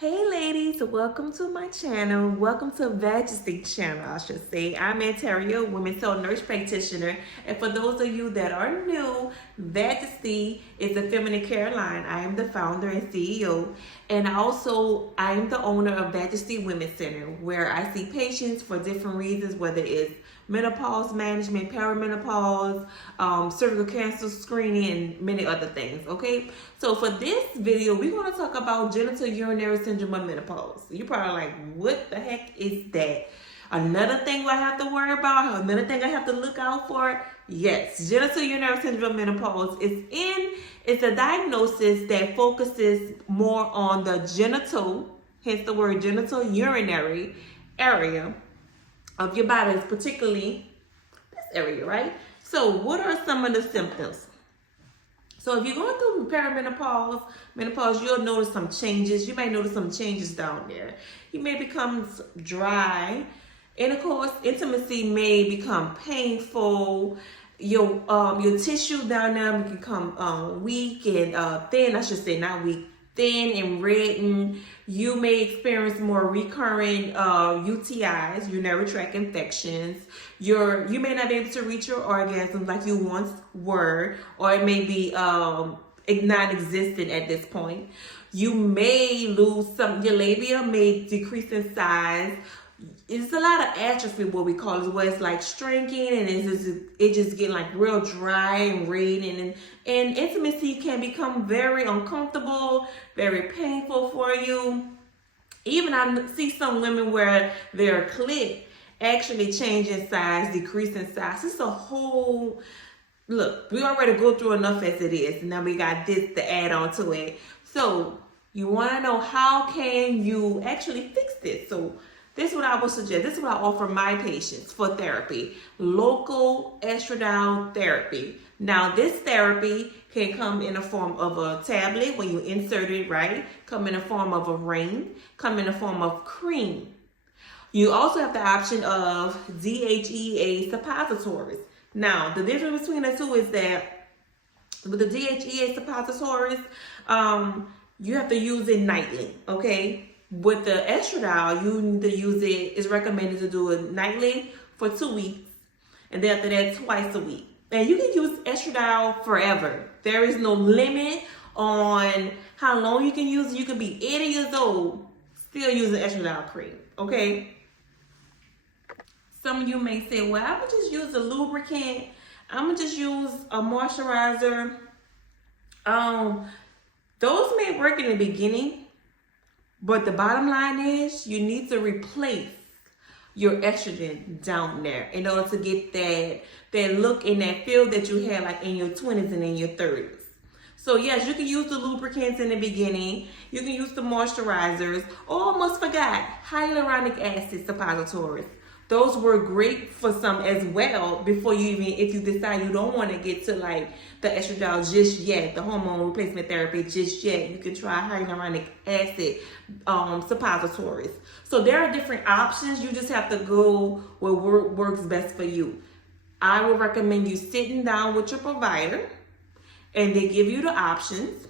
Hey ladies, welcome to my channel. Welcome to Vagesty channel, I should say. I'm Ontario, women's health nurse practitioner. And for those of you that are new, Vagesty is a feminine care line. I am the founder and CEO. And also, I am the owner of Vagesty Women's Center, where I see patients for different reasons, whether it's menopause management, perimenopause, cervical cancer screening, and many other things, okay? So for this video, we're going to talk about Genitourinary Syndrome of Menopause. You're probably like, what the heck is that? Another thing I have to worry about, another thing I have to look out for? Yes, Genitourinary Syndrome of Menopause it's a diagnosis that focuses more on the genital, hence the word genital urinary area of your body, particularly this area, right? So what are some of the symptoms? So if you're going through menopause, you'll notice some changes. You might notice some changes down there. You may become dry. Intercourse, intimacy may become painful. Your tissue down there can become weak and thin. I should say not weak, thin and reddened. You may experience more recurrent UTIs, urinary tract infections. You may not be able to reach your orgasm like you once were, or it may be non-existent at this point. You may lose your labia may decrease in size. It's a lot of atrophy, what we call it, where it's like shrinking and it just getting like real dry and red, and intimacy can become very uncomfortable, very painful for you. Even I see some women where their clit actually change in size, decrease in size. It's a whole, look, we already go through enough as it is, and now we got this to add on to it. So you want to know, how can you actually fix this? So this is what I would suggest. This is what I offer my patients for therapy. Local estradiol therapy. Now, this therapy can come in the form of a tablet when you insert it, right? Come in the form of a ring. Come in the form of cream. You also have the option of DHEA Suppositories. Now, the difference between the two is that with the DHEA Suppositories, you have to use it nightly, okay? With the estradiol, you need to use it, it's recommended to do it nightly for 2 weeks, and then after that, twice a week. And you can use estradiol forever. There is no limit on how long you can use it. You can be 80 years old, still using estradiol cream, okay? Some of you may say, well, I would just use a lubricant. I'm gonna just use a moisturizer. Those may work in the beginning, but the bottom line is you need to replace your estrogen down there in order to get that look and that feel that you had like in your 20s and in your 30s. So yes, you can use the lubricants in the beginning. You can use the moisturizers. Oh, almost forgot, Hyaluronic Acid Suppositories. Those were great for some as well before you even, if you decide you don't want to get to like the estradiol just yet, the hormone replacement therapy just yet, you can try hyaluronic acid suppositories. So there are different options. You just have to go where works best for you. I would recommend you sitting down with your provider and they give you the options.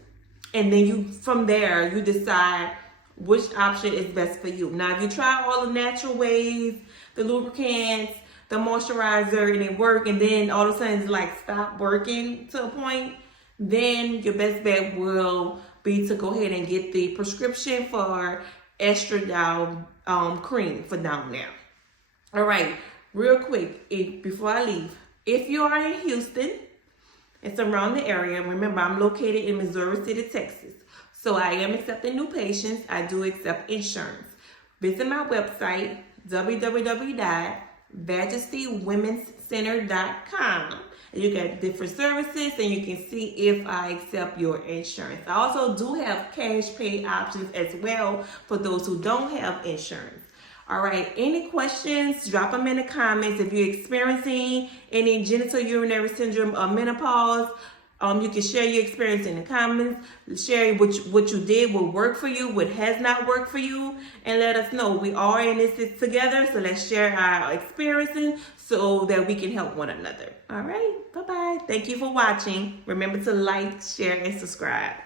And then from there, you decide which option is best for you. Now, if you try all the natural ways, the lubricants, the moisturizer, and it work, and then all of a sudden it's like stop working to a point, then your best bet will be to go ahead and get the prescription for estradiol cream for down there. All right, real quick, before I leave, if you are in Houston and around the area, remember I'm located in Missouri City, Texas. So I am accepting new patients. I do accept insurance. Visit my website, www.VagestyWomen'sCenter.com. And you get different services and you can see if I accept your insurance. I also do have cash pay options as well for those who don't have insurance. All right, any questions, drop them in the comments. If you're experiencing any genitourinary syndrome of menopause, you can share your experience in the comments, share what you did, what worked for you, what has not worked for you, and let us know. We are in this together, so let's share our experiences so that we can help one another. All right, bye-bye. Thank you for watching. Remember to like, share, and subscribe.